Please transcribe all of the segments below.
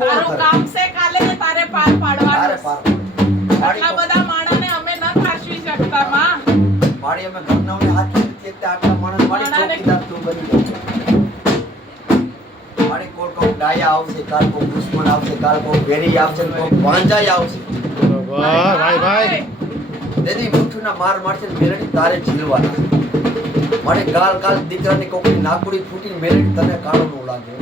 તારું કામ છે કાલે તારે પાર પાડવાનું આટલા બધા માણસને અમે ન થાશવી શકતા માં મારી અમે ઘરનાઓને હાથ નથી એકતા આટલા માણસ મારી ચોકીદાર તું બની ગયો મારી કોણ ડાયા આવશે કાલ કો દુશ્મન આવશે કાલ કો વેરી આવશે કો વાંજાય આવશે વાહ ભાઈ દેદી મુઠ્ઠુના માર મારશે મેરડી તારે ઝીલવાના મારી ગાલ દીકરાની કોકની નાકુડી ફૂટીને મેરડી તને કાળો નો લાગે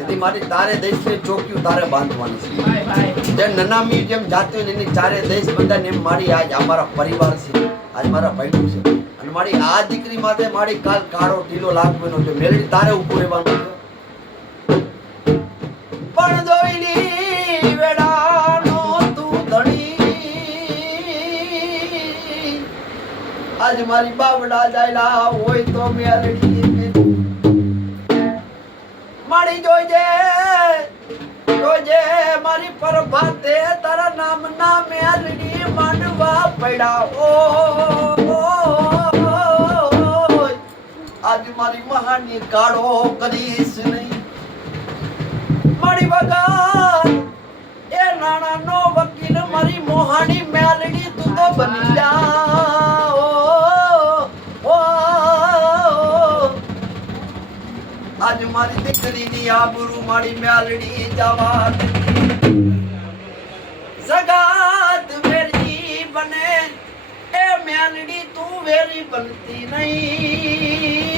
દેદી મારી તારે દેશને ચોક્યું તારે બાંધવાની છે ભાઈ જેમ નનામી જેમ જાતી હોય એની ચારે દેશ બંધાને એમ મારી આજ અમારા પરિવાર છે આજ મારા ભાઈઓ છે અને મારી આ દીકરી માટે મારી કાલ કાળો ઢીલો લાગવાનો છે મેરડી તારે ઊભું રહેવાનું પણ દોઈલી વેડાનો તું ધણી આજ મારી બાવડા જાયલા હોય તો મેરડી મારી જોજે મારી પરભાતે તારા નામ ના મેલડી માંડવા પડ્યા આજ મારી મહાની કાળો કરીશ નહીં મારી વગર એ નાના નો વકીલ મારી મોહાની મેલડી તું તો બની જા આજ મારી દીકરીની આબરૂ મારી મેલડી જવા સગાત વેરી બને એ મેલડી તું વેરી બનતી નહીં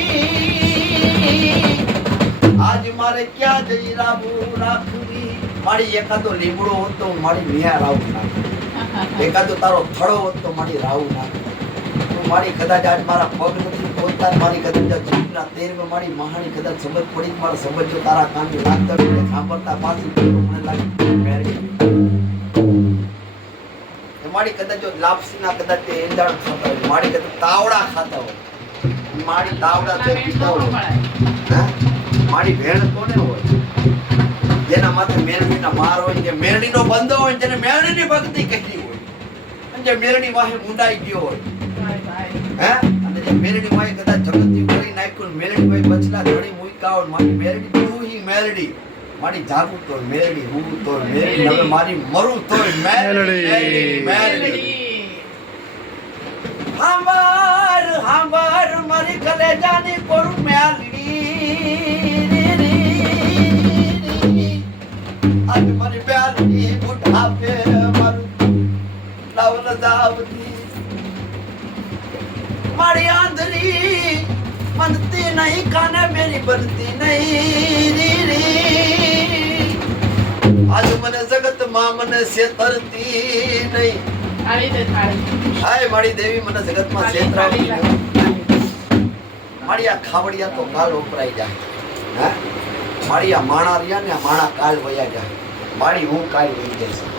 આજ મારે ક્યાં જઈ રાખવી મારી એકાદો લીમડો હોત તો મારી મિયા રાવું નાખ એકાદો તારો થડો હોત તો મારી રાવું નાખ મારી કદાચ આજ મારા પગ નથી પહોંચતા મારી કદાચ જીભના તેરમાં મારી મહાની કદાચ સમજ પડી મારા સમજ જો તારા કાનની લાગતા મને સાંભળતા પાછી મને લાગે મેરડી મારી કદાચ જો લાપસીના કદાચ તે એંજાણ ખાતા હોય મારી કદાચ તાવડા ખાતા હોય મારી તાવડા તે પીતા હોય હે મારી ભેણ કોને હોય જેના માથે મેરડીના માર હોય કે મેરડીનો બંધો હોય જેને મેરડીની ભક્તિ કહી હોય અને જે મેરડી વાહે મુંડાઈ ગયો હોય હે અને જે મેરડી માં કદાચ જગતથી કરી નાખ્યું મેરડી માં બચલા ઘણી મુઈકા હોય મારી મેરડી તું હી મેરડી મારી જાગું તો મેરડી હું તો મેરડી હવે મારી મરું તો મેરડી હાંબર મારી કલેજાની કોરું મેરડી આજ મારી મેરડી બુઢાપે મારું લાવલ દાવતી मारी आंधरी बनती नहीं खाने मेरी बनती नहीं आज मने जगत मां मने से तरती नहीं हाय मारी देवी मने जगत मां सेतरावती मारी आ खावड़िया तो काल उपराई जाए हैं मारी आ माणा रिया ने माणा काल वया जाए मारी હું કાલ વઈ જઈશ